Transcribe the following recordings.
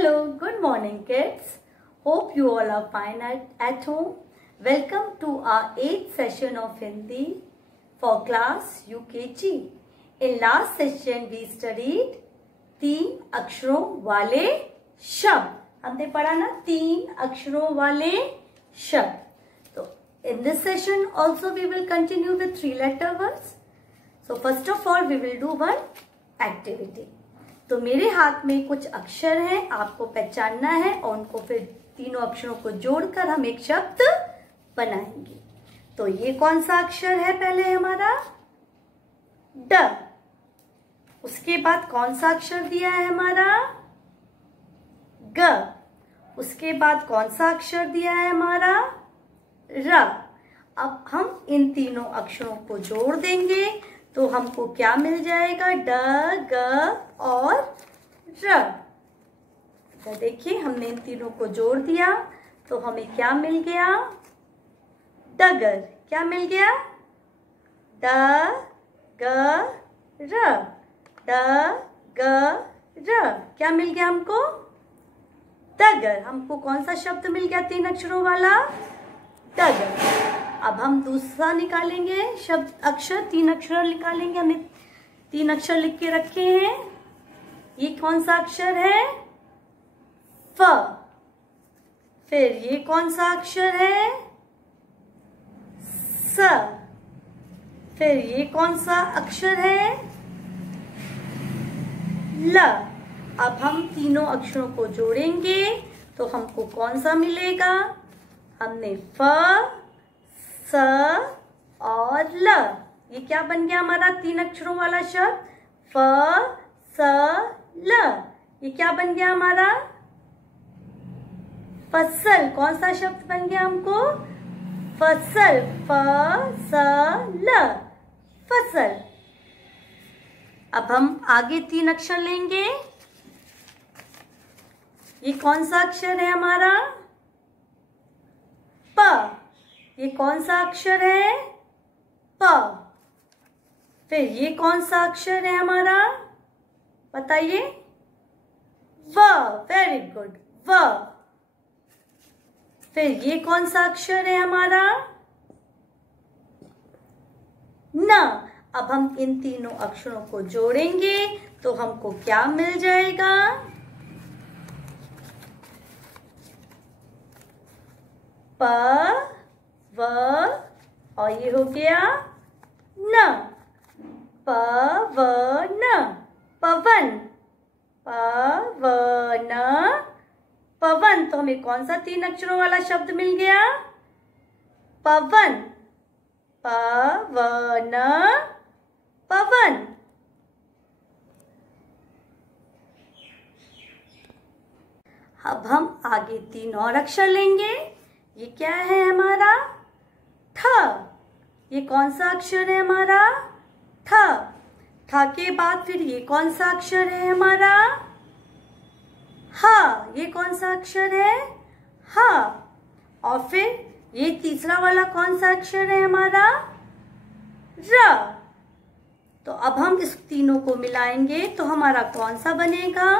Hello, good morning kids. Hope you all are fine at home. Welcome to our 8th session of Hindi for class UKG. In last session we studied 3 अक्षरों वाले शब्द. हमने पढ़ा ना 3 अक्षरों वाले शब्द. So in this session also we will continue with 3-letter words. So first of all we will do one activity. तो मेरे हाथ में कुछ अक्षर हैं, आपको पहचानना है और उनको फिर तीनों अक्षरों को जोड़कर हम एक शब्द बनाएंगे. तो ये कौन सा अक्षर है? पहले हमारा ड. उसके बाद कौन सा अक्षर दिया है हमारा? ग. उसके बाद कौन सा अक्षर दिया है हमारा? र. अब हम इन तीनों अक्षरों को जोड़ देंगे तो हमको क्या मिल जाएगा? ड, ग और र. तो देखिए हमने इन तीनों को जोड़ दिया तो हमें क्या मिल गया? डगर. क्या मिल गया? ड, ग, र. ड, ग, र. क्या मिल गया हमको? डगर. हमको कौन सा शब्द मिल गया 3 अक्षरों वाला? डगर. अब हम दूसरा निकालेंगे शब्द अक्षर. 3 अक्षर निकालेंगे. हमने 3 अक्षर लिख के रखे हैं. ये कौन सा अक्षर है? फ. फिर ये कौन सा अक्षर है? स. फिर ये कौन सा अक्षर है? ल. अब हम तीनों अक्षरों को जोड़ेंगे तो हमको कौन सा मिलेगा? हमने फ, स और ल. ये क्या बन गया हमारा 3 अक्षरों वाला शब्द? फ, स, ल. ये क्या बन गया हमारा? फसल. कौन सा शब्द बन गया हमको? फसल. फ, स, ल. फसल. अब हम आगे 3 अक्षर लेंगे. ये कौन सा अक्षर है हमारा? प. ये कौन सा अक्षर है? प. फिर ये कौन सा अक्षर है हमारा? बताइए. व. Very good. व. फिर ये कौन सा अक्षर है हमारा? न. अब हम इन तीनों अक्षरों को जोड़ेंगे तो हमको क्या मिल जाएगा? प, व और ये हो गया न. प, व, न. पवन. प, व, न. पवन. तो हमें कौन सा 3 अक्षरों वाला शब्द मिल गया? पवन. प, व, न. पवन. अब हम आगे 3 और अक्षर लेंगे. ये क्या है हमारा? ठ. ये कौन सा अक्षर है हमारा? ठ. ठ के बाद फिर ये कौन सा अक्षर है हमारा? ह. ये कौन सा अक्षर है? ह. और फिर ये तीसरा वाला कौन सा अक्षर है हमारा? र. तो अब हम इस तीनों को मिलाएंगे तो हमारा कौन सा बनेगा?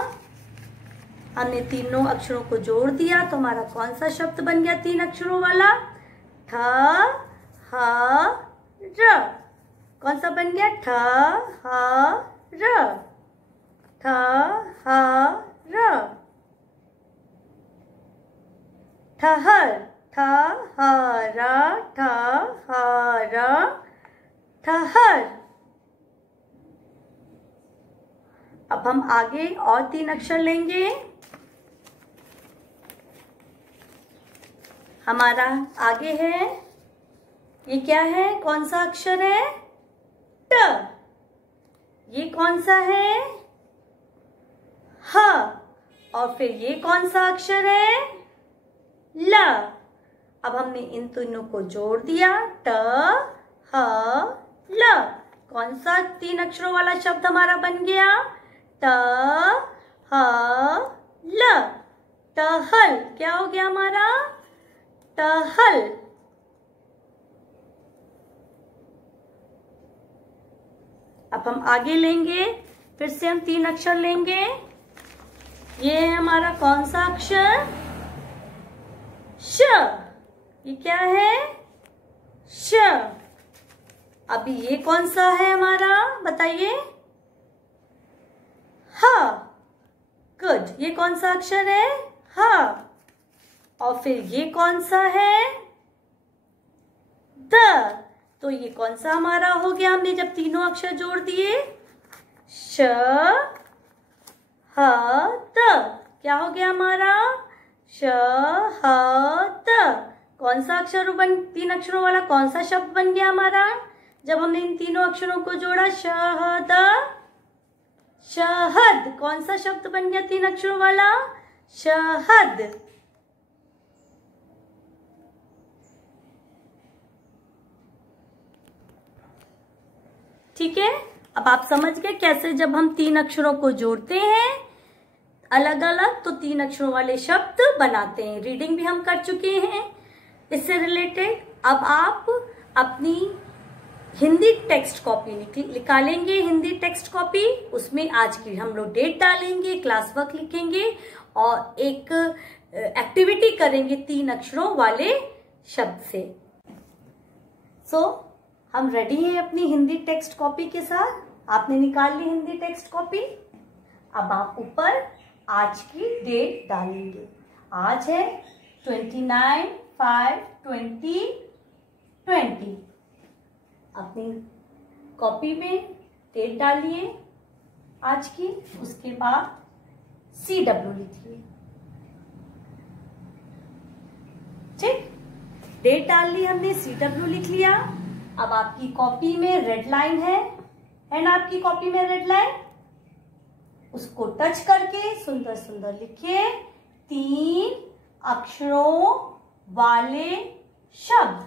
हमने तीनों अक्षरों को जोड़ दिया तो हमारा कौन सा शब्द बन गया 3 अक्षरों वाला? ठ, ह, र. कौन सा बन गया? ठ, ह, र. ठ, ह, र. ठहर. ठ, ह, र. ठ, ह, र. ठहर. अब हम आगे और 3 अक्षर लेंगे. हमारा आगे है. ये क्या है? कौन सा अक्षर है? ट. ये कौन सा है? ह. और फिर ये कौन सा अक्षर है? ल. अब हमने इन तीनों को जोड़ दिया. ट, ह, ल. कौन सा 3 अक्षरों वाला शब्द हमारा बन गया? ट, ह, ल. टहल. क्या हो गया हमारा? टहल. अब हम आगे लेंगे. फिर से हम 3 अक्षर लेंगे. ये है हमारा कौन सा अक्षर? श। ये क्या है? श। अभी ये कौन सा है हमारा, बताइए? ह। गुड। ये कौन सा अक्षर है? ह। और फिर ये कौन सा है? द। तो ये कौन सा हमारा हो गया, हमने जब तीनों अक्षर जोड़ दिए? श, ह, द। क्या हो गया हमारा? श, ह, द। कौन सा अक्षर तीन अक्षरों वाला कौन सा शब्द बन गया हमारा जब हमने इन तीनों अक्षरों को जोड़ा? श, ह, द। शहद। कौन सा शब्द बन गया तीन अक्षरों वाला? शहद। ठीक है। अब आप समझ गए कैसे जब हम तीन अक्षरों को जोड़ते हैं अलग अलग तो तीन अक्षरों वाले शब्द बनाते हैं। रीडिंग भी हम कर चुके हैं इससे रिलेटेड। अब आप अपनी हिंदी टेक्स्ट कॉपी निकालेंगे, हिंदी टेक्स्ट कॉपी। उसमें आज की हम लोग डेट डालेंगे, क्लास वर्क लिखेंगे और एक एक्टिविटी करेंगे तीन अक्षरों वाले शब्द से। हम रेडी हैं अपनी हिंदी टेक्स्ट कॉपी के साथ। आपने निकाल ली हिंदी टेक्स्ट कॉपी। अब आप ऊपर आज की डेट डालेंगे। आज है 29/5/2020। अपनी कॉपी में डेट डालिए आज की। उसके बाद CW लिखिए। ठीक, डेट डाल ली हमने, CW लिख लिया। अब आपकी कॉपी में रेड लाइन है ना? आपकी कॉपी में रेड लाइन, उसको टच करके सुंदर सुंदर लिखिए तीन अक्षरों वाले शब्द।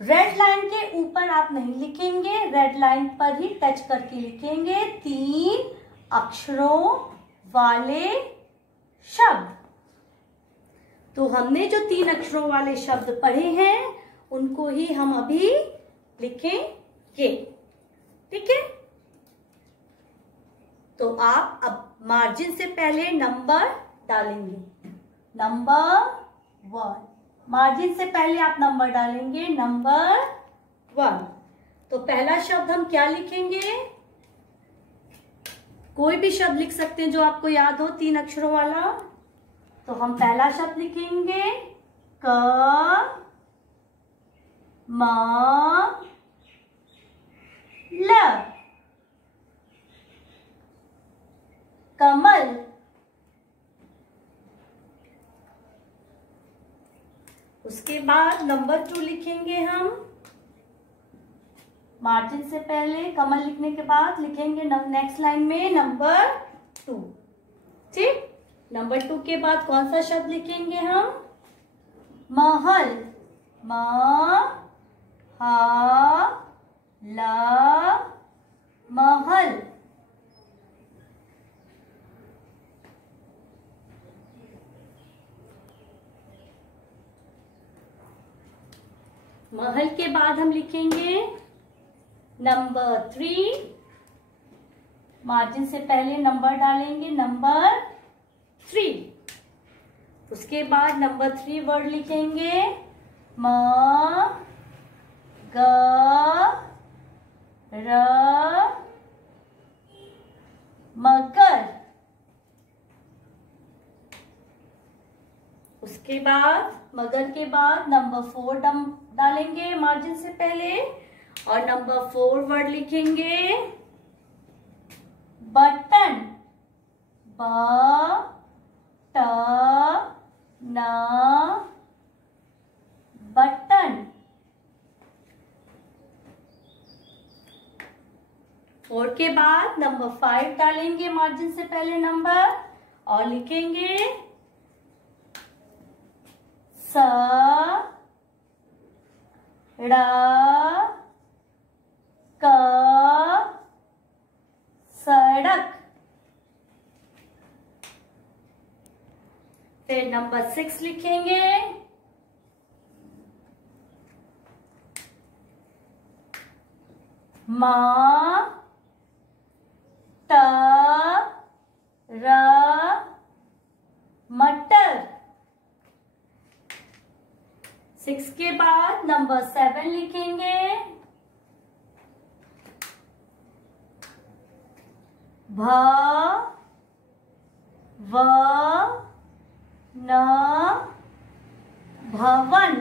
रेड लाइन के ऊपर आप नहीं लिखेंगे, रेड लाइन पर ही टच करके लिखेंगे तीन अक्षरों वाले शब्द। तो हमने जो तीन अक्षरों वाले शब्द पढ़े हैं उनको ही हम अभी लिखेंगे। ठीक है। तो आप अब मार्जिन से पहले नंबर डालेंगे। नंबर 1। मार्जिन से पहले आप नंबर डालेंगे नंबर 1। तो पहला शब्द हम क्या लिखेंगे? कोई भी शब्द लिख सकते हैं जो आपको याद हो तीन अक्षरों वाला। तो हम पहला शब्द लिखेंगे क म ल। कमल। उसके बाद नंबर 2 लिखेंगे हम। मार्जिन से पहले कमल लिखने के बाद लिखेंगे नेक्स्ट लाइन में नंबर 2। ठीक। नंबर 2 के बाद कौन सा शब्द लिखेंगे हम? महल। म ह ल महल। महल के बाद हम लिखेंगे नंबर 3। मार्जिन से पहले नंबर डालेंगे नंबर 3। उसके बाद नंबर 3 वर्ड लिखेंगे म ग र मकर। उसके बाद मगर के बाद नंबर 4 डालेंगे मार्जिन से पहले और नंबर 4 वर्ड लिखेंगे बटन। ब ट न बटन। 4 के बाद नंबर 5 डालेंगे मार्जिन से पहले नंबर और लिखेंगे स ड़ क सड़क। फिर नंबर 6 लिखेंगे म ट 6 के बाद नंबर 7 लिखेंगे। भ व न भवन।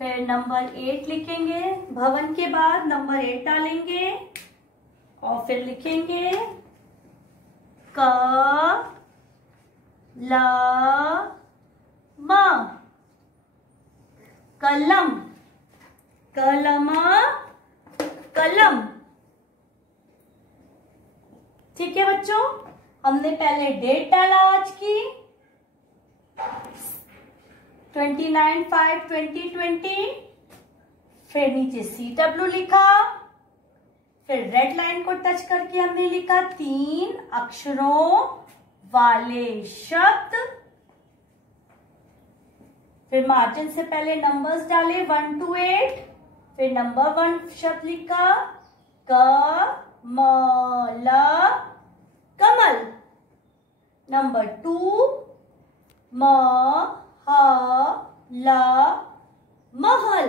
फिर नंबर 8 लिखेंगे। भवन के बाद नंबर 8 डालेंगे और फिर लिखेंगे क ल म कलम। कलम कलम। ठीक है बच्चों, हमने पहले डेट डाला आज की 29/5/2020। फिर नीचे CW लिखा, फिर रेड लाइन को टच करके हमने लिखा 3 अक्षरों वाले शब्द। फिर मार्जिन से पहले नंबर्स डाले 1 to 8। फिर नंबर 1 शब्द लिखा कमल कमल। नंबर 2 महल महल।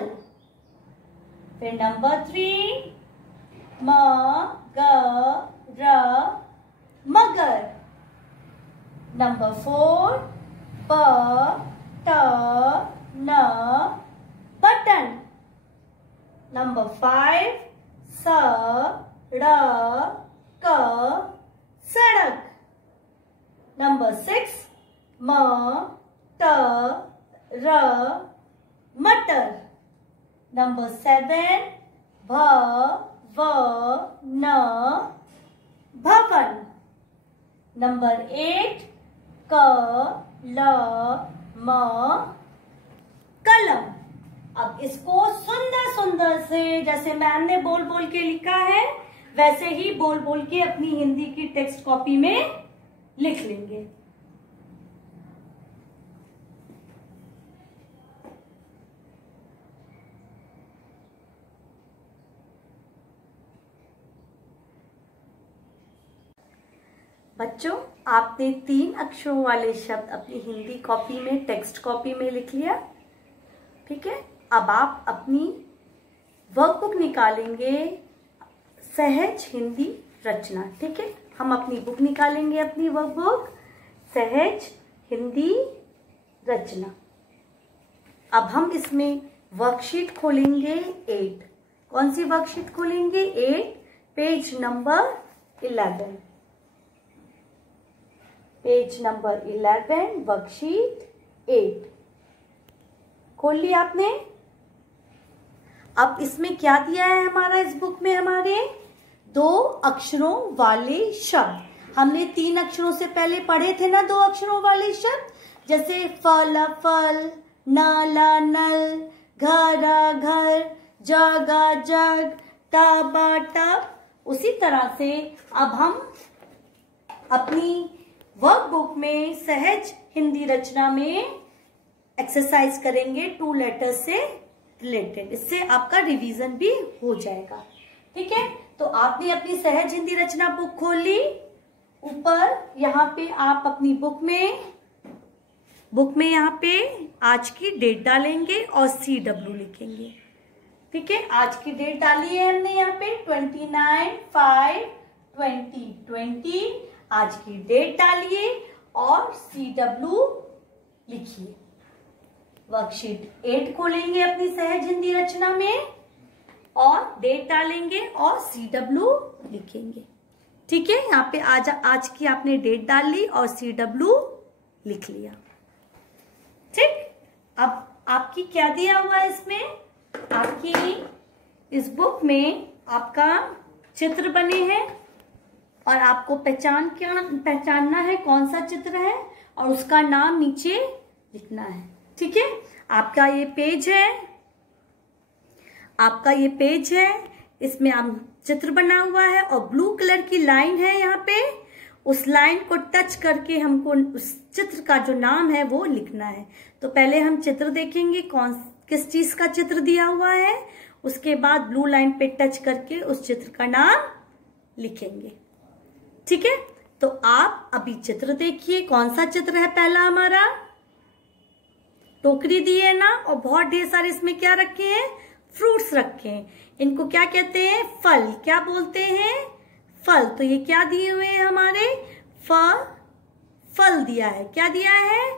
फिर नंबर 3 मगर मगर। Number 4 button button. नंबर 5 सड़क सड़क। नंबर 6 मटर मटर। नंबर 7 भवन भवन। नंबर 8 कलम कलम। अब इसको सुंदर सुंदर से, जैसे मैम ने बोल बोल के लिखा है वैसे ही बोल बोल के अपनी हिंदी की टेक्स्ट कॉपी में लिख लेंगे। बच्चों, आपने 3 अक्षरों वाले शब्द अपनी हिंदी कॉपी में, टेक्स्ट कॉपी में लिख लिया। ठीक है, अब आप अपनी वर्कबुक निकालेंगे सहज हिंदी रचना। ठीक है, हम अपनी बुक निकालेंगे, अपनी वर्कबुक सहज हिंदी रचना। अब हम इसमें वर्कशीट खोलेंगे 8। कौन सी वर्कशीट खोलेंगे? 8, page number 11। Page number 11, worksheet 8 खोल लिया आपने। अब इसमें क्या दिया है हमारा, इस बुक में हमारे 2 अक्षरों वाले शब्द। हमने 3 अक्षरों से पहले पढ़े थे ना 2 अक्षरों वाले शब्द, जैसे फल फल, नाला नल, घरा घर, जगा जग, टबा टब। उसी तरह से अब हम अपनी वर्कबुक में सहज हिंदी रचना में एक्सरसाइज करेंगे 2 लेटर से रिलेटेड। इससे आपका रिवीजन भी हो जाएगा। ठीक है, तो आपने अपनी सहज हिंदी रचना बुक खोल ली। ऊपर यहाँ पे आप अपनी बुक में यहाँ पे आज की डेट डालेंगे और CW लिखेंगे। ठीक है, आज की डेट डाली है हमने यहाँ पे 29/5/2020। आज की डेट डालिए और CW लिखिए। वर्कशीट 8 खोलेंगे अपनी सहज हिंदी रचना में और डेट डालेंगे और CW लिखेंगे। ठीक है, यहाँ पे आज की आपने डेट डाल ली और CW लिख लिया। ठीक, अब आपकी क्या दिया हुआ है इसमें, आपकी इस बुक में आपका चित्र बने हैं और आपको पहचानना है कौन सा चित्र है और उसका नाम नीचे लिखना है। ठीक है, आपका ये पेज है, इसमें आप चित्र बना हुआ है और ब्लू कलर की लाइन है यहाँ पे। उस लाइन को टच करके हमको उस चित्र का जो नाम है वो लिखना है। तो पहले हम चित्र देखेंगे किस चीज का चित्र दिया हुआ है, उसके बाद ब्लू लाइन पे टच करके उस चित्र का नाम लिखेंगे। ठीक है, तो आप अभी चित्र देखिए, कौन सा चित्र है पहला हमारा? टोकरी दी है ना, और बहुत ढेर सारे इसमें क्या रखे हैं? फ्रूट्स रखे हैं। इनको क्या कहते हैं? फल। क्या बोलते हैं? फल। तो ये क्या दिए हुए हैं हमारे? फल दिया है। क्या दिया है?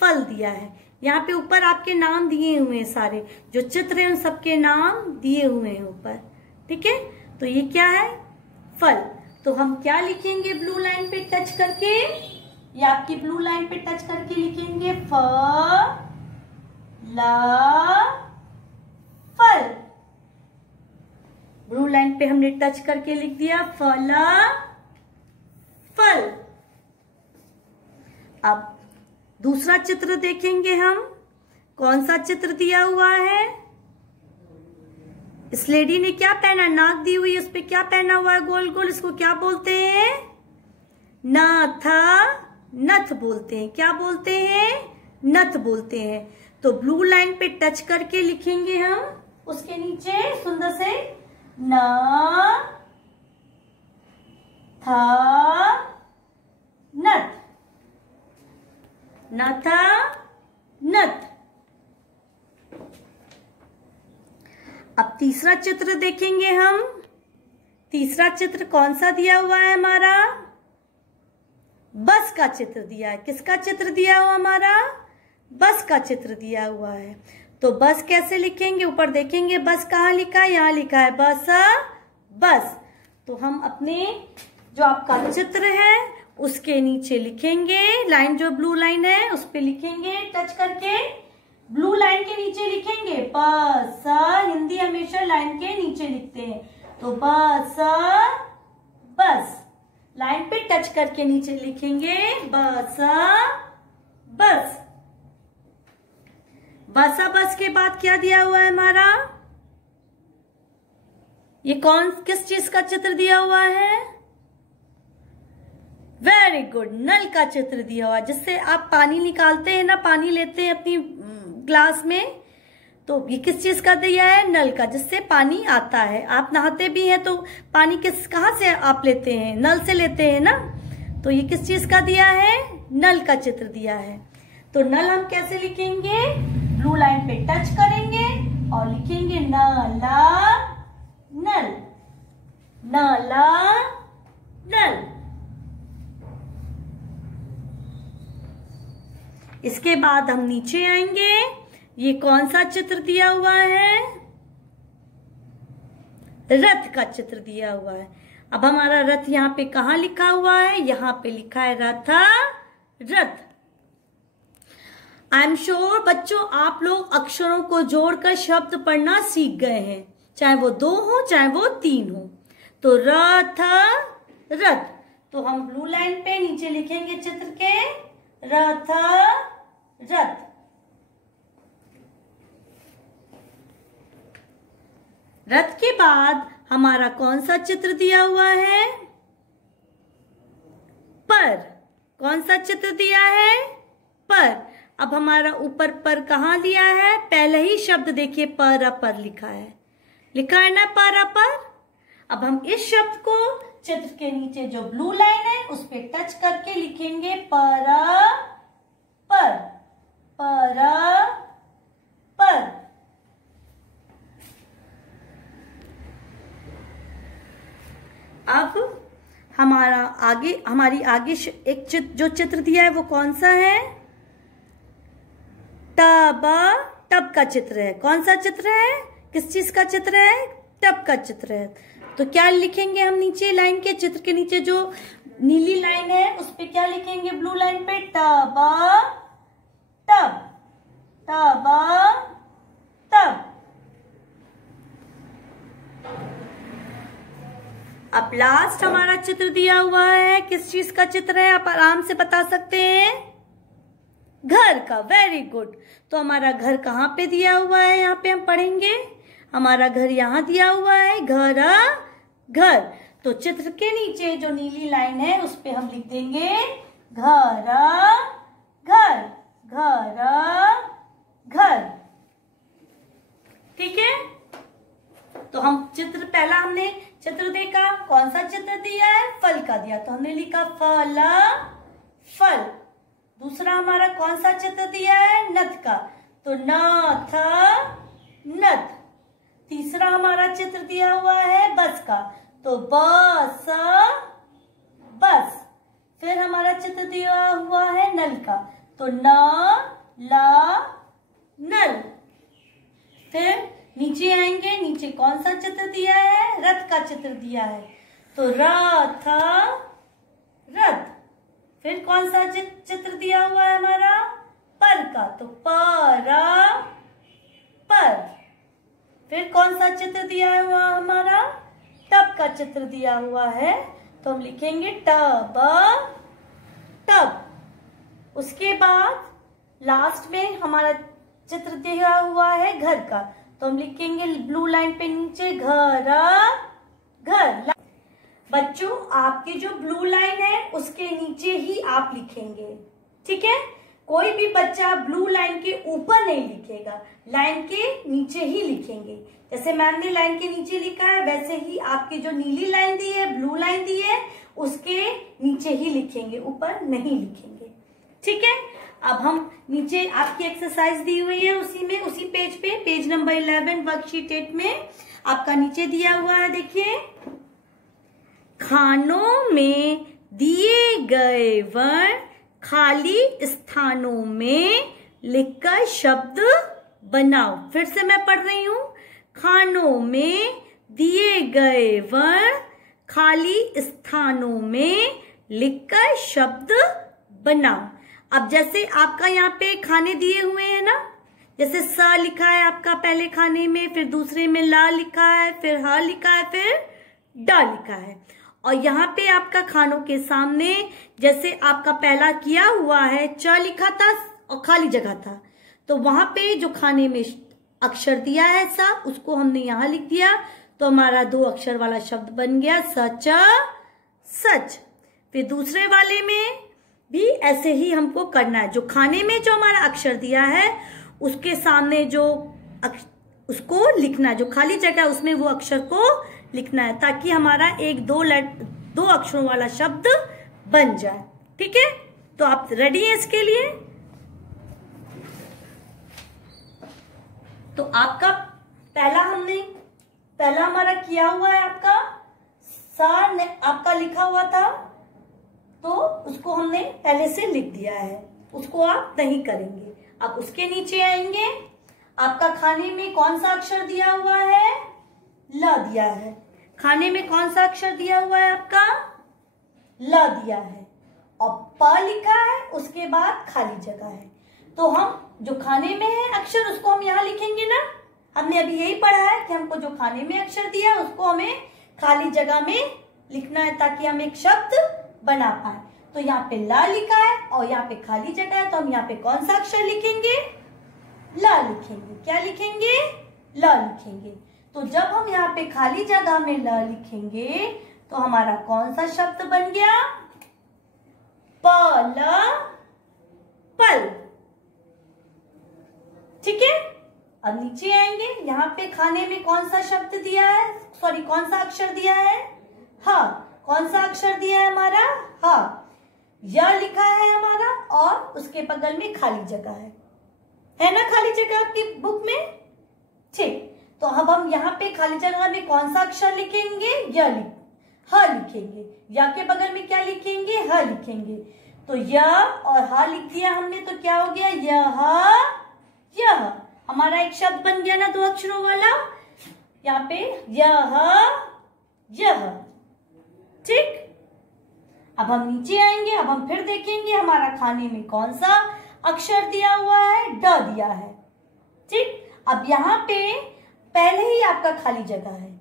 फल दिया है। यहाँ पे ऊपर आपके नाम दिए हुए हैं, सारे जो चित्र हैं उन सबके नाम दिए हुए हैं ऊपर। ठीक है, तो ये क्या है? फल। तो हम क्या लिखेंगे ब्लू लाइन पे टच करके? ये आपकी ब्लू लाइन पे टच करके लिखेंगे फल। ब्लू लाइन पे हमने टच करके लिख दिया फल। अब दूसरा चित्र देखेंगे हम। कौन सा चित्र दिया हुआ है? इस लेडी ने क्या पहना? नाक दी हुई है, उस पे क्या पहना हुआ है गोल गोल? इसको क्या बोलते हैं? नथ बोलते हैं। क्या बोलते हैं? नथ बोलते हैं। तो ब्लू लाइन पे टच करके लिखेंगे हम उसके नीचे सुंदर से नथ। अब तीसरा चित्र देखेंगे हम। तीसरा चित्र कौन सा दिया हुआ है हमारा? बस का चित्र दिया है। किसका चित्र दिया हुआ हमारा? बस का चित्र दिया हुआ है। तो बस कैसे लिखेंगे? ऊपर देखेंगे बस कहाँ लिखा है? यहाँ लिखा है बस। तो हम अपने जो आपका चित्र है उसके नीचे लिखेंगे लाइन, जो ब्लू लाइन है उस पे लिखेंगे टच करके। ब्लू लाइन के नीचे लिखेंगे बस। हिंदी हमेशा लाइन के नीचे लिखते हैं, तो बस लाइन पे टच करके नीचे लिखेंगे बस। बस के बाद क्या दिया हुआ है हमारा? ये किस चीज का चित्र दिया हुआ है? वेरी गुड, नल का चित्र दिया हुआ है, जिससे आप पानी निकालते हैं ना, पानी लेते हैं अपनी ग्लास में। तो ये किस चीज का दिया है? नल का, जिससे पानी आता है। आप नहाते भी हैं तो पानी कहाँ से आप लेते हैं? नल से लेते हैं ना। तो ये किस चीज का दिया है? नल का चित्र दिया है। तो नल हम कैसे लिखेंगे? ब्लू लाइन पे टच करेंगे और लिखेंगे नल। इसके बाद हम नीचे आएंगे। ये कौन सा चित्र दिया हुआ है? रथ का चित्र दिया हुआ है। अब हमारा रथ यहाँ पे कहाँ लिखा हुआ है? यहाँ पे लिखा है रथ। आई एम श्योर बच्चों आप लोग अक्षरों को जोड़कर शब्द पढ़ना सीख गए हैं, चाहे वो 2 हो चाहे वो 3 हो। तो रथ। तो हम ब्लू लाइन पे नीचे लिखेंगे चित्र के रथ। रथ के बाद हमारा कौन सा चित्र दिया हुआ है? पर। कौन सा चित्र दिया है? पर। अब हमारा ऊपर पर कहाँ दिया है? पहले ही शब्द देखिए पर लिखा है ना पर। अब हम इस शब्द को चित्र के नीचे जो ब्लू लाइन है उस पे टच करके लिखेंगे पर। अब हमारी आगे एक जो चित्र दिया है वो कौन सा है? टब का चित्र है। कौन सा चित्र है? किस चीज का चित्र है? टब का चित्र है। तो क्या लिखेंगे हम नीचे लाइन के? चित्र के नीचे जो नीली लाइन है उस पे क्या लिखेंगे? ब्लू लाइन पे टब। अब लास्ट हमारा चित्र दिया हुआ है। किस चीज का चित्र है? आप आराम से बता सकते हैं। घर का। Very good. तो हमारा घर कहाँ पे दिया हुआ है? यहाँ पे हम पढ़ेंगे। हमारा घर यहाँ दिया हुआ है, घर। तो चित्र के नीचे जो नीली लाइन है उस पे हम लिख देंगे घर। ठीक है। तो हम चित्र, पहला हमने चित्र देखा, कौन सा चित्र दिया है? फल का दिया, तो हमने लिखा फल फल। दूसरा हमारा कौन सा चित्र दिया है? नथ का, तो नाथ नथ। तीसरा हमारा चित्र दिया हुआ है बस का, तो बस बस। फिर हमारा चित्र दिया हुआ है नल का, तो न ला नल। फिर नीचे आएंगे, नीचे कौन सा चित्र दिया है? रथ का चित्र दिया है, तो रथ रथ। फिर कौन सा चित्र दिया हुआ है हमारा? पर का, तो पर पर। फिर कौन सा चित्र दिया हुआ हमारा? टब का चित्र दिया हुआ है, तो हम लिखेंगे टब टब। उसके बाद लास्ट में हमारा चित्र दिया हुआ है घर का, तो हम लिखेंगे ब्लू लाइन पे नीचे घर घर। बच्चों, आपकी जो ब्लू लाइन है उसके नीचे ही आप लिखेंगे, ठीक है? कोई भी बच्चा ब्लू लाइन के ऊपर नहीं लिखेगा, लाइन के नीचे ही लिखेंगे। जैसे मैम ने लाइन के नीचे लिखा है, वैसे ही आपकी जो नीली लाइन दी है, ब्लू लाइन दी है, उसके नीचे ही लिखेंगे, ऊपर नहीं लिखेंगे, ठीक है? अब हम नीचे आपकी एक्सरसाइज दी हुई है, उसी में, उसी पेज पे, पेज नंबर 11 वर्कशीट 8 में आपका नीचे दिया हुआ है, देखिए। खानों में दिए गए वर्ण खाली स्थानों में लिखकर शब्द बनाओ। फिर से मैं पढ़ रही हूं। खानों में दिए गए वर्ण खाली स्थानों में लिखकर शब्द बनाओ। अब जैसे आपका यहाँ पे खाने दिए हुए हैं ना, जैसे स लिखा है आपका पहले खाने में, फिर दूसरे में ला लिखा है, फिर ह लिखा है, फिर ड लिखा है। और यहाँ पे आपका खानों के सामने जैसे आपका पहला किया हुआ है, च लिखा था और खाली जगह था, तो वहां पे जो खाने में अक्षर दिया है सा, उसको हमने यहाँ लिख दिया, तो हमारा 2 अक्षर वाला शब्द बन गया सच सच। फिर दूसरे वाले में भी ऐसे ही हमको करना है। जो खाने में जो हमारा अक्षर दिया है उसके सामने जो उसको लिखना है, जो खाली जगह है उसमें वो अक्षर को लिखना है, ताकि हमारा 1-2 अक्षरों वाला शब्द बन जाए, ठीक है? तो आप रेडी हैं इसके लिए? तो आपका पहला हमारा किया हुआ है, आपका सा आपका लिखा हुआ था, तो उसको हमने पहले से लिख दिया है, उसको आप नहीं करेंगे। अब उसके नीचे आएंगे, आपका खाने में कौन सा अक्षर दिया हुआ है? ल दिया है। खाने में कौन सा अक्षर दिया हुआ है आपका? ल दिया है, और प लिखा है, उसके बाद खाली जगह है। तो हम जो खाने में है अक्षर उसको हम यहाँ लिखेंगे ना। हमने अभी यही पढ़ा है कि हमको जो खाने में अक्षर दिया है उसको हमें खाली जगह में लिखना है, ताकि हम एक शब्द बना पाए। तो यहाँ पे ला लिखा है और यहाँ पे खाली जगह है, तो हम यहाँ पे कौन सा अक्षर लिखेंगे? ला लिखेंगे। क्या लिखेंगे? ला लिखेंगे। तो जब हम यहाँ पे खाली जगह में ला लिखेंगे तो हमारा कौन सा शब्द बन गया? पल पल, ठीक है? अब नीचे आएंगे, यहाँ पे खाने में कौन सा शब्द दिया है, सॉरी कौन सा अक्षर दिया है? हा। कौन सा अक्षर दिया है हमारा? हा। या लिखा है हमारा, और उसके बगल में खाली जगह है ना? खाली जगह आपकी बुक में, ठीक। तो अब हम यहाँ पे खाली जगह में कौन सा अक्षर लिखेंगे? ह लिखेंगे। या के बगल में क्या लिखेंगे? ह लिखेंगे। तो य और ह लिख दिया हमने, तो क्या हो गया? यह हमारा एक शब्द बन गया ना, 2 अक्षरों वाला। यहाँ पे यह, ठीक। अब हम नीचे आएंगे, अब हम फिर देखेंगे हमारा खाने में कौन सा अक्षर दिया हुआ है? ड दिया है, ठीक। अब यहाँ पे पहले ही आपका खाली जगह है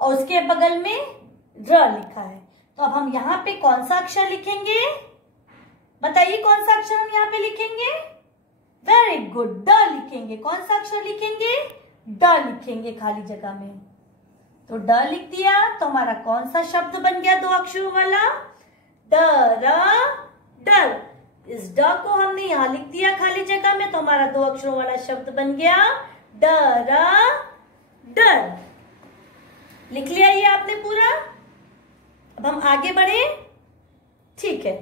और उसके बगल में र लिखा है, तो अब हम यहाँ पे कौन सा अक्षर लिखेंगे? बताइए कौन सा अक्षर हम यहाँ पे लिखेंगे? वेरी गुड, ड लिखेंगे। कौन सा अक्षर लिखेंगे? ड लिखेंगे खाली जगह में। तो ड लिख दिया, तो हमारा कौन सा शब्द बन गया 2 अक्षरों वाला? डर। इस ड को हमने यहाँ लिख दिया खाली जगह में, तो हमारा 2 अक्षरों वाला शब्द बन गया डर। लिख लिया ये आपने पूरा। अब हम आगे बढ़े, ठीक है।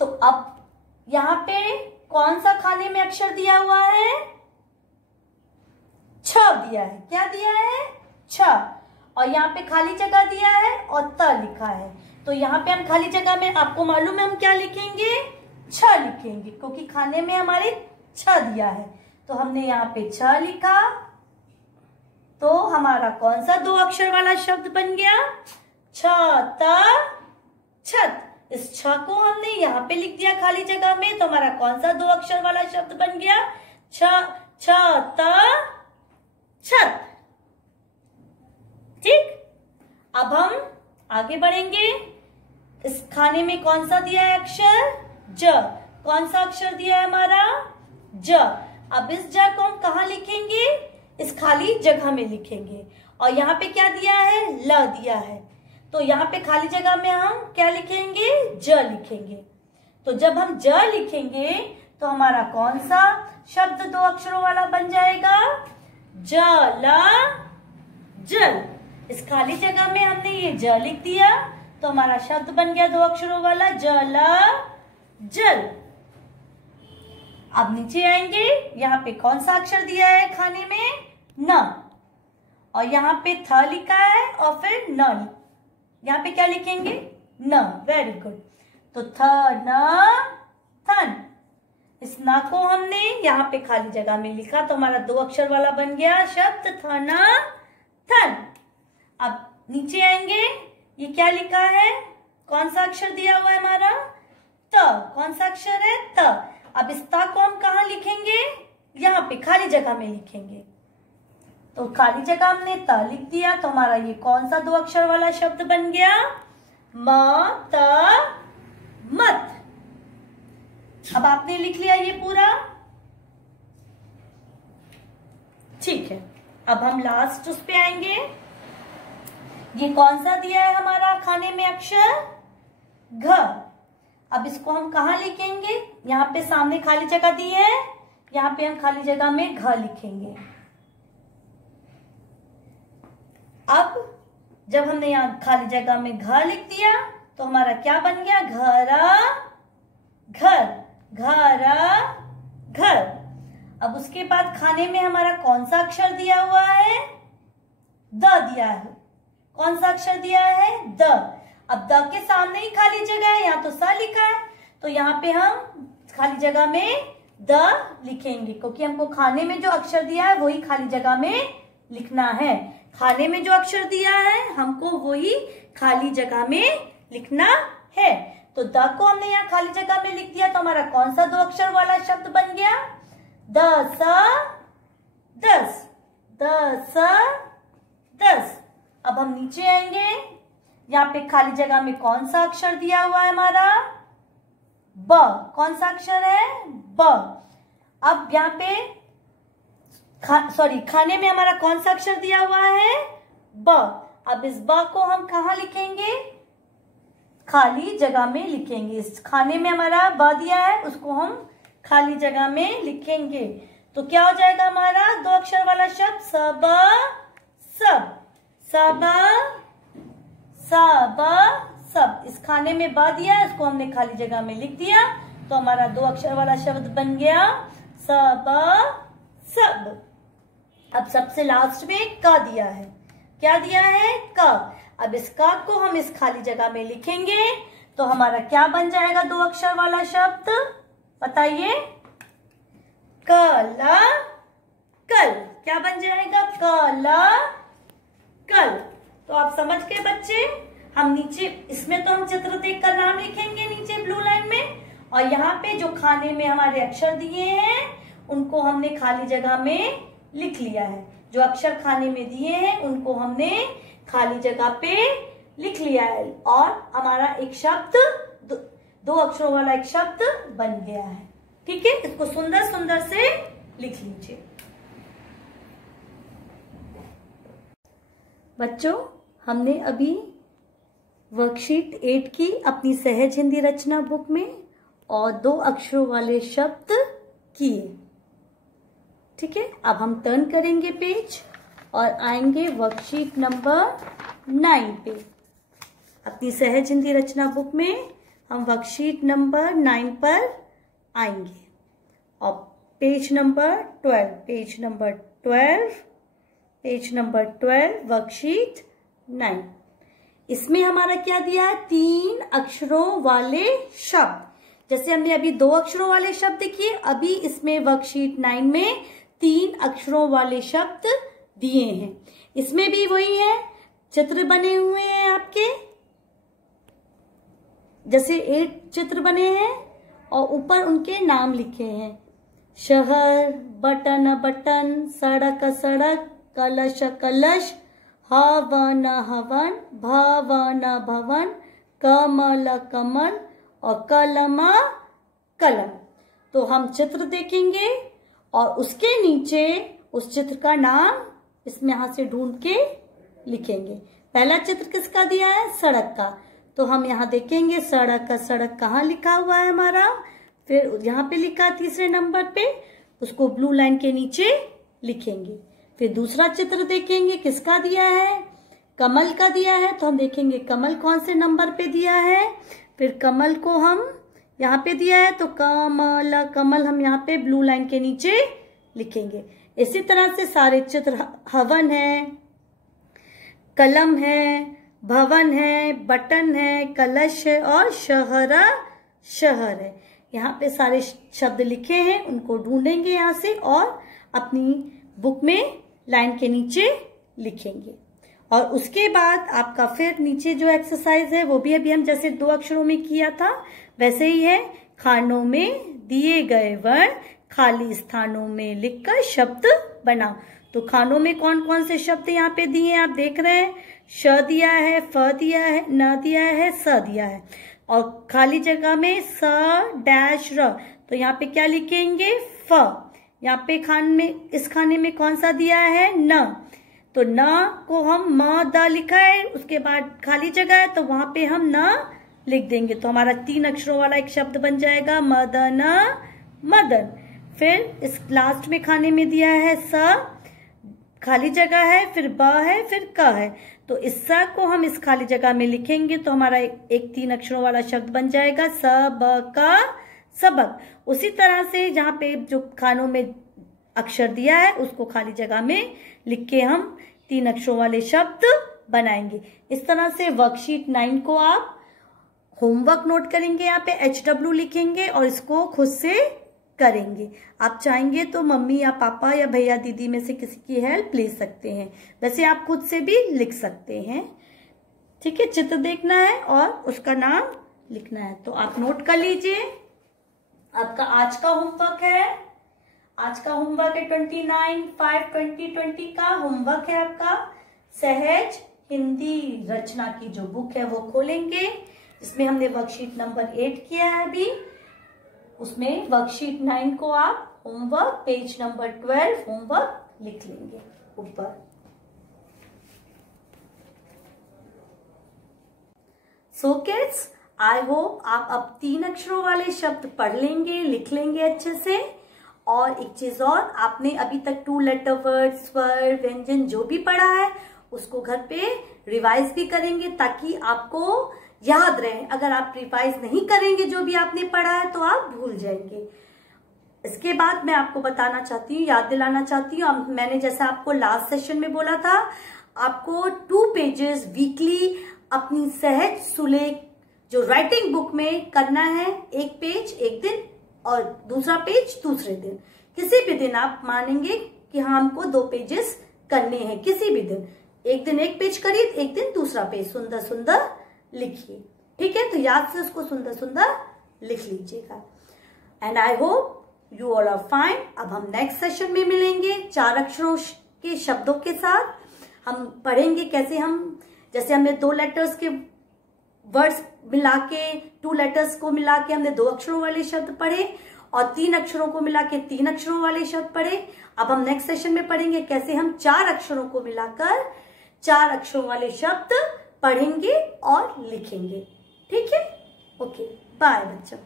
तो अब यहाँ पे कौन सा खाने में अक्षर दिया हुआ है? छ दिया है। क्या दिया है? छ। और यहाँ पे खाली जगह दिया है और त लिखा है। तो यहाँ पे हम खाली जगह में, आपको मालूम है हम क्या लिखेंगे? छ लिखेंगे, क्योंकि खाने में हमारे छ दिया है। तो हमने यहाँ पे छ लिखा, तो हमारा कौन सा दो अक्षर वाला शब्द बन गया? छ त छत। इस छ को हमने यहाँ पे लिख दिया खाली जगह में, तो हमारा कौन सा दो अक्षर वाला शब्द बन गया? छ त छत। ठीक, अब हम आगे बढ़ेंगे। इस खाने में कौन सा दिया है अक्षर? ज। कौन सा अक्षर दिया है हमारा? ज। अब इस ज को हम कहाँ लिखेंगे? इस खाली जगह में लिखेंगे। और यहाँ पे क्या दिया है? ल दिया है। तो यहाँ पे खाली जगह में हम क्या लिखेंगे? ज लिखेंगे। तो जब हम ज लिखेंगे तो हमारा कौन सा शब्द दो अक्षरों वाला बन जाएगा? जल। जल। इस खाली जगह में हमने ये ज लिख दिया, तो हमारा शब्द बन गया दो अक्षरों वाला जल जल। अब नीचे आएंगे, यहाँ पे कौन सा अक्षर दिया है खाने में? न। और यहाँ पे थ लिखा है और फिर न। यहाँ पे क्या लिखेंगे? न। Very good. तो थ न थन। इस न को हमने यहाँ पे खाली जगह में लिखा, तो हमारा दो अक्षर वाला बन गया शब्द थ न थन। अब नीचे आएंगे, ये क्या लिखा है? कौन सा अक्षर दिया हुआ है हमारा? त। कौन सा अक्षर है? त। अब इस त को हम कहाँ लिखेंगे? यहाँ पे खाली जगह में लिखेंगे। तो खाली जगह हमने त लिख दिया, तो हमारा ये कौन सा दो अक्षर वाला शब्द बन गया? म त मत। अब आपने लिख लिया ये पूरा, ठीक है। अब हम लास्ट उस पे आएंगे। ये कौन सा दिया है हमारा खाने में अक्षर? घ। अब इसको हम कहाँ लिखेंगे? यहाँ पे सामने खाली जगह दी है, यहाँ पे हम खाली जगह में घ लिखेंगे। अब जब हमने यहाँ खाली जगह में घ लिख दिया, तो हमारा क्या बन गया? घर घर घर घर। अब उसके बाद खाने में हमारा कौन सा अक्षर दिया हुआ है? द दिया है। कौन सा अक्षर दिया है? द। अब द के सामने ही खाली जगह है, यहाँ तो स लिखा है, तो यहाँ पे हम खाली जगह में द लिखेंगे, क्योंकि हमको खाने में जो अक्षर दिया है वही खाली जगह में लिखना है। खाने में जो अक्षर दिया है हमको वही खाली जगह में लिखना है। तो द को हमने यहाँ खाली जगह में लिख दिया, तो हमारा कौन सा दो अक्षर वाला शब्द बन गया? दस दस। दस दस। अब हम नीचे आएंगे, यहाँ पे खाली जगह में कौन सा अक्षर दिया हुआ है हमारा? ब। कौन सा अक्षर है? ब। अब यहाँ पे खाने में हमारा कौन सा अक्षर दिया हुआ है? ब। अब इस ब को हम कहाँ लिखेंगे? खाली जगह में लिखेंगे। इस खाने में हमारा ब दिया है, उसको हम खाली जगह में लिखेंगे। तो क्या हो जाएगा हमारा दो अक्षर वाला शब्द? सब सब सब सब सब। इस खाने में ब दिया है, इसको हमने खाली जगह में लिख दिया, तो हमारा दो अक्षर वाला शब्द बन गया सब सब। अब सबसे लास्ट में क दिया है। क्या दिया है? क। अब इस क को हम इस खाली जगह में लिखेंगे, तो हमारा क्या बन जाएगा दो अक्षर वाला शब्द? बताइए। कल कल। क्या बन जाएगा? कल कल। तो आप समझ गए बच्चे। हम नीचे इसमें तो हम चित्र देख कर नाम लिखेंगे नीचे ब्लू लाइन में, और यहाँ पे जो खाने में हमारे अक्षर दिए हैं उनको हमने खाली जगह में लिख लिया है। जो अक्षर खाने में दिए हैं उनको हमने खाली जगह पे लिख लिया है, और हमारा एक शब्द दो अक्षरों वाला एक शब्द बन गया है। ठीक है, इसको सुंदर सुंदर से लिख लीजिए। बच्चों, हमने अभी वर्कशीट 8 की अपनी सहज हिंदी रचना बुक में और दो अक्षरों वाले शब्द किए। ठीक है, अब हम टर्न करेंगे पेज और आएंगे वर्कशीट नंबर 9 पे। अपनी सहज हिंदी रचना बुक में हम वर्कशीट नंबर 9 पर आएंगे और पेज नंबर 12 वर्कशीट 9। इसमें हमारा क्या दिया है, 3 अक्षरों वाले शब्द। जैसे हमने अभी 2 अक्षरों वाले शब्द किए, अभी इसमें वर्कशीट 9 में 3 अक्षरों वाले शब्द दिए हैं। इसमें भी वही है, चित्र बने हुए हैं आपके, जैसे 8 चित्र बने हैं और ऊपर उनके नाम लिखे हैं। शहर, बटन बटन, सड़क सड़क, कलश कलश, हवन हवन, भवन भवन, कमल कमल और कलम कलम। तो हम चित्र देखेंगे और उसके नीचे उस चित्र का नाम इसमें यहां से ढूंढ के लिखेंगे। पहला चित्र किसका दिया है, सड़क का, तो हम यहाँ देखेंगे सड़क का सड़क कहाँ लिखा हुआ है हमारा। फिर यहाँ पे लिखा 3रे नंबर पे, उसको ब्लू लाइन के नीचे लिखेंगे। फिर दूसरा चित्र देखेंगे किसका दिया है, कमल का दिया है, तो हम देखेंगे कमल कौन से नंबर पे दिया है। फिर कमल को हम यहाँ पे दिया है तो कमल हम यहाँ पे ब्लू लाइन के नीचे लिखेंगे। इसी तरह से सारे चित्र, हवन है, कलम है, भवन है, बटन है, कलश है और शहर है। यहाँ पे सारे शब्द लिखे हैं, उनको ढूंढेंगे यहाँ से और अपनी बुक में लाइन के नीचे लिखेंगे। और उसके बाद आपका फिर नीचे जो एक्सरसाइज है वो भी अभी हम जैसे 2 अक्षरों में किया था वैसे ही है। खानों में दिए गए वर्ण खाली स्थानों में लिखकर शब्द बनाओ। तो खानों में कौन कौन से शब्द यहाँ पे दिए हैं आप देख रहे हैं। श दिया है, फ दिया है, न दिया है, स दिया है और खाली जगह में स डैश र। तो यहाँ पे क्या लिखेंगे, फ। यहाँ पे इस खाने में कौन सा दिया है, न। तो न को हम म द लिखा है, उसके बाद खाली जगह है तो वहां पे हम न लिख देंगे। तो हमारा 3 अक्षरों वाला एक शब्द बन जाएगा मदन मदन। फिर इस लास्ट में खाने में दिया है स, खाली जगह है, फिर ब है, फिर क है। तो इस स को हम इस खाली जगह में लिखेंगे तो हमारा एक 3 अक्षरों वाला शब्द बन जाएगा स ब क सबक। उसी तरह से जहाँ पे जो खानों में अक्षर दिया है उसको खाली जगह में लिख के हम 3 अक्षरों वाले शब्द बनाएंगे। इस तरह से वर्कशीट 9 को आप होमवर्क नोट करेंगे, यहाँ पे HW लिखेंगे और इसको खुद से करेंगे। आप चाहेंगे तो मम्मी या पापा या भैया दीदी में से किसी की हेल्प ले सकते हैं, वैसे आप खुद से भी लिख सकते हैं। ठीक है, चित्र देखना है और उसका नाम लिखना है। तो आप नोट कर लीजिए। आपका आज का होमवर्क है, आज का होमवर्क है 29/5/2020 का होमवर्क है आपका। सहज हिंदी रचना की जो बुक है वो खोलेंगे, इसमें हमने वर्कशीट नंबर 8 किया है अभी। उसमें वर्कशीट 9 को आप होमवर्क पेज नंबर 12 होमवर्क लिख लेंगे ऊपर। सो किड्स, आई होप आप अब 3 अक्षरों वाले शब्द पढ़ लेंगे, लिख लेंगे अच्छे से। और एक चीज और, आपने अभी तक 2 लेटर वर्ड, स्वर, व्यंजन जो भी पढ़ा है उसको घर पे रिवाइज भी करेंगे ताकि आपको याद रहे। अगर आप रिवाइज नहीं करेंगे जो भी आपने पढ़ा है तो आप भूल जाएंगे। इसके बाद मैं आपको बताना चाहती हूँ, याद दिलाना चाहती हूँ, मैंने जैसा आपको लास्ट सेशन में बोला था, आपको 2 पेजेस वीकली अपनी सहज सुलेख जो राइटिंग बुक में करना है। 1 पेज एक दिन और दूसरा पेज दूसरे दिन। किसी भी दिन आप मानेंगे कि हाँ हमको 2 पेजेस करने हैं, किसी भी दिन। एक दिन 1 पेज करिए, एक दिन दूसरा पेज सुंदर सुंदर लिखिए। ठीक है, तो याद से उसको सुंदर सुंदर लिख लीजिएगा। And I hope you all are fine. अब हम नेक्स्ट सेशन में मिलेंगे 4 अक्षरों के शब्दों के साथ। हम पढ़ेंगे कैसे जैसे हमने 2 लेटर्स के वर्ड्स मिला के, 2 लेटर्स को मिला के हमने 2 अक्षरों वाले शब्द पढ़े और 3 अक्षरों को मिला के 3 अक्षरों वाले शब्द पढ़े। अब हम नेक्स्ट सेशन में पढ़ेंगे कैसे हम 4 अक्षरों को मिलाकर 4 अक्षरों वाले शब्द पढ़ेंगे और लिखेंगे। ठीक है, ओके, बाय बच्चों।